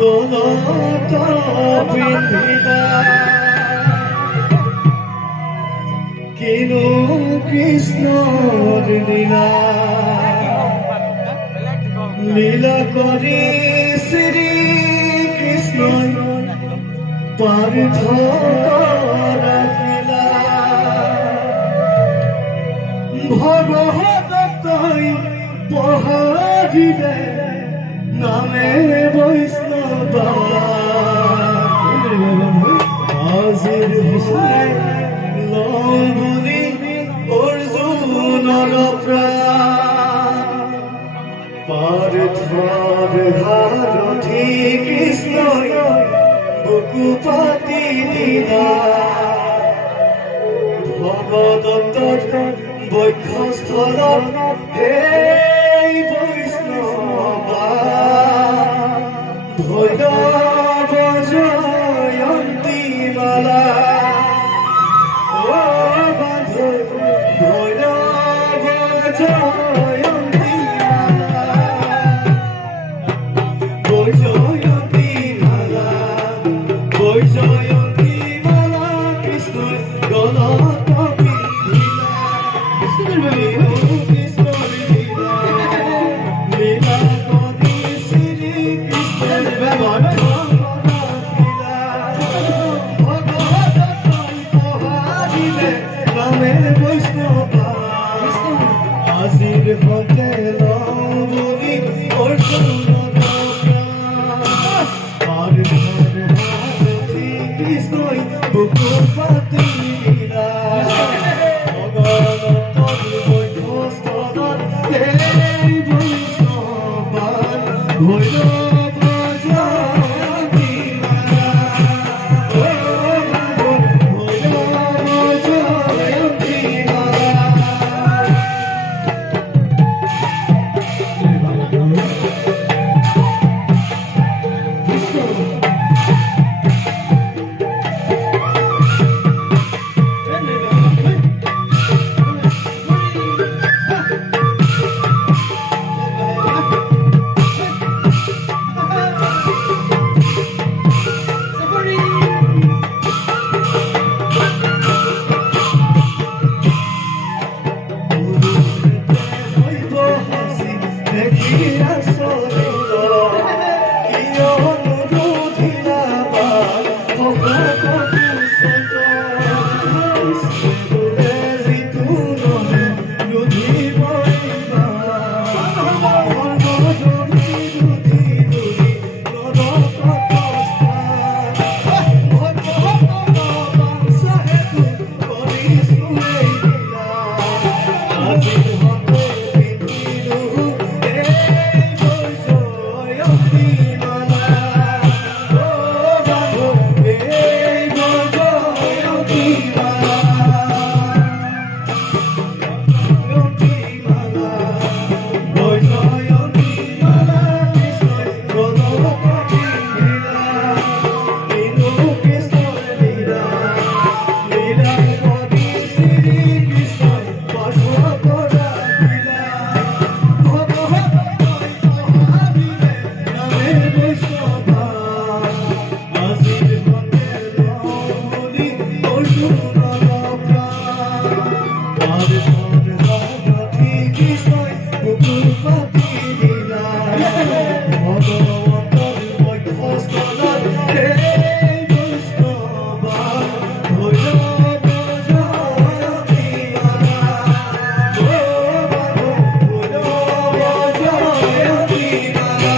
দোলত পিন্ধিলা কিনো কৃষ্ণৰ লীলা লীলা কৰি শ্ৰী কৃষ্ণই পাৰ্থ ৰাখিলা ভগৱতই পঢ়িলে নামে বৈষ্ণৱ আজিৰ ভূষাই লওঁ বুলি অৰ্জুনৰ প্ৰাণ পাৰ্থৰ সাৰথি কৃষ্ণই বুকু পাতি দিলা ভগদত্তৰ বক্ষস্থলত এই বৈষ্ণৱা ভৈৰৱ জয়ন্তী মালা ভৈৰৱ জয়ন্তী মালা জয়ন্তী মালা জয়ন্তী মালা কৃষ্ণই গলত পিন্ধিলা কৃষ্ণৰ লীলা লীলা কৰি শ্ৰী কৃষ্ণৰ ভগৱতই পঢ়িলে নামে বৈষ্ণৱা আজিৰ সতে লওঁ বুলি অৰ্জুনৰ প্ৰাণ কৃষ্ণই বুকু পাতি দিলা ভগৱতৰ বক্ষস্থলত এই বৈষ্ণৱা ভৈৰৱ জয়ন্তী মালা ভৈৰৱ জয়ন্তী মালা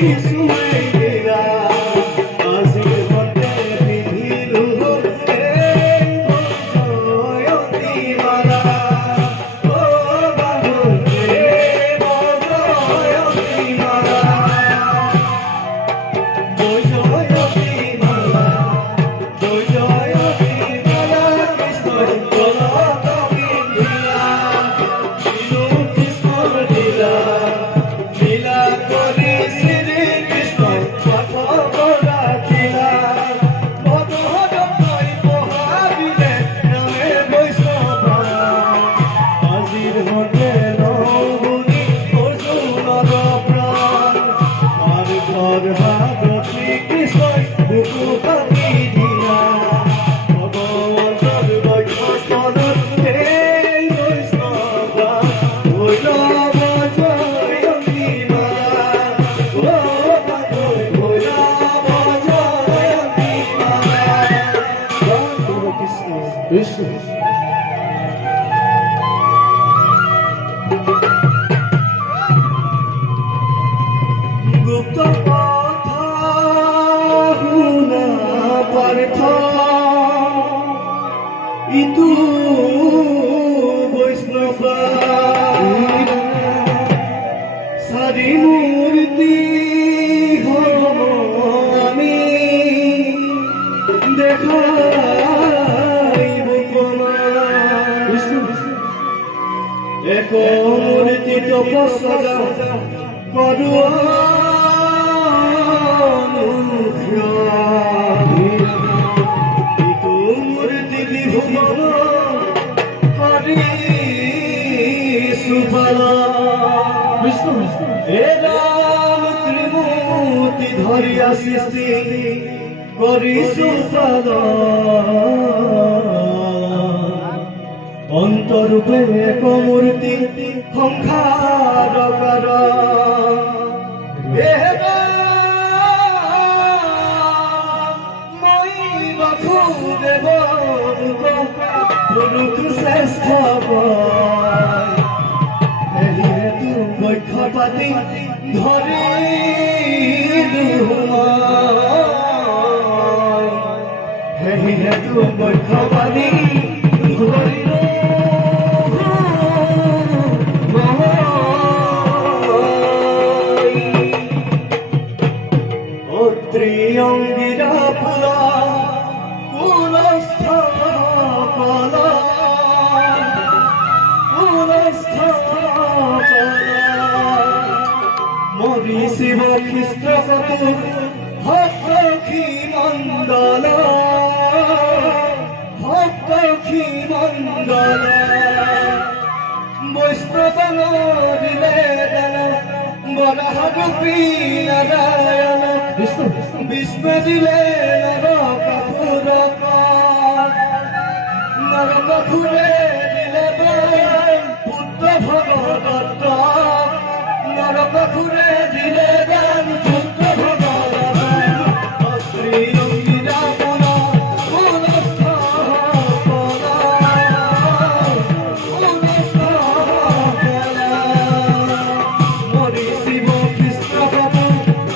সুমাই দিলা আজিৰ মতে পিন্ধিলো এই জয়ন্তী মালা ও বাবু এই জয়ন্তী মালা জয়ন্তী মালা জয়ন্তী মালা কৃষ্ণই গলত পিন্ধিলা বিনু কৃষ্ণৰ লীলা লীলা কৰি শ্ৰী কৃষ্ণই পথ ৰাখিলা মদহদৈ পঢ়াবিলে নামে বৈষ্ণৱ আজিৰ মতে নগুণি অৰ্জুনৰ প্ৰাণ মাৰ ঘৰ ভাগৱতী কৃষ্ণই বুকু পাতি দিয়া ভগৱন্তৰ বক্ষস্থলত এই বৈষ্ণৱ ভৈৰৱ জয়ন্তী মালা ও ভৈৰৱ জয়ন্তী মালা কৃষ্ণ কৃষ্ণ গুপ্ত কথা শুনা পাৰ্থ ইটো বৈষ্ণৱ চাৰি মূৰ্তি হম আমি দেখাইব প্ৰমাণ এক মূৰ্তি তপস্যা কৰো ইটো মূৰ্তি বিভূষণ কৰিছো পালন হে ৰাম ত্ৰিমূৰ্তি ধৰিয়া সৃষ্টি কৰিছো পালন অন্তৰূপে এক মূৰ্তি সংসাৰ মই বাসুদেৱ পুৰুষ শ্ৰেষ্ঠ হেৰিহেতু বক্ষ পাতি ধৰি হেৰিহেতু বক্ষ পাতি ধৰি ত্ৰিঅংগীৰা ফুলা কুলস্থ কলা মৰি শিৱ খ্ৰীষ্ট ভক্তী মণ্ডল বৈষ্ণৱ দিলে বৰাহ গোপী নাৰায়ণ বিষ্ণু দিলে নৰকাসুৰে দিলে পুত্ৰ ভগদত্ত নৰকাসুৰে দিলে পুত্ৰ ভগদত্ত শ্ৰীঅংগীৰা ফুলা কুলস্থ কলা মৰি শিৱ কৃষ্ণ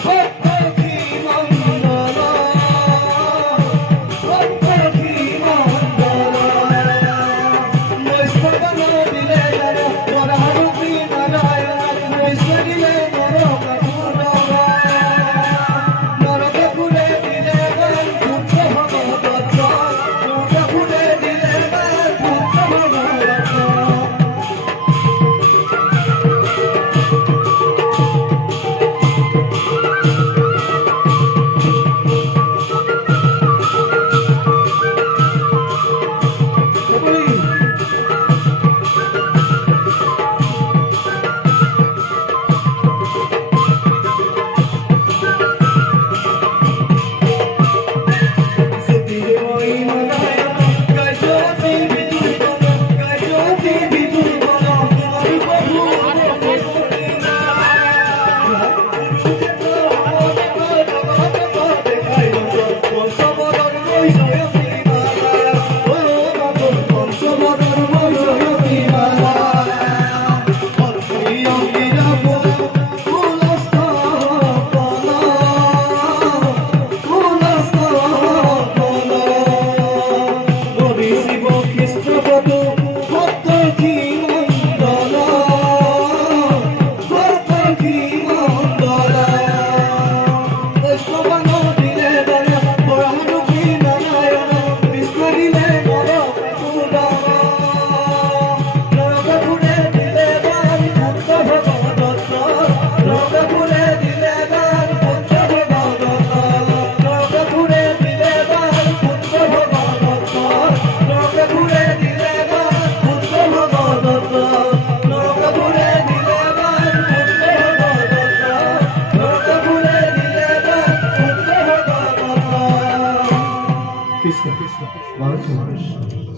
ভক্তী মণ্ডল বৈষ্ণৱ দিলে বৰাহ গোপী নাৰায়ণ বিষ্ণু দিলে নৰকাসুৰ কৃষ্ণ কৃষ্ণ কৃষ্ণ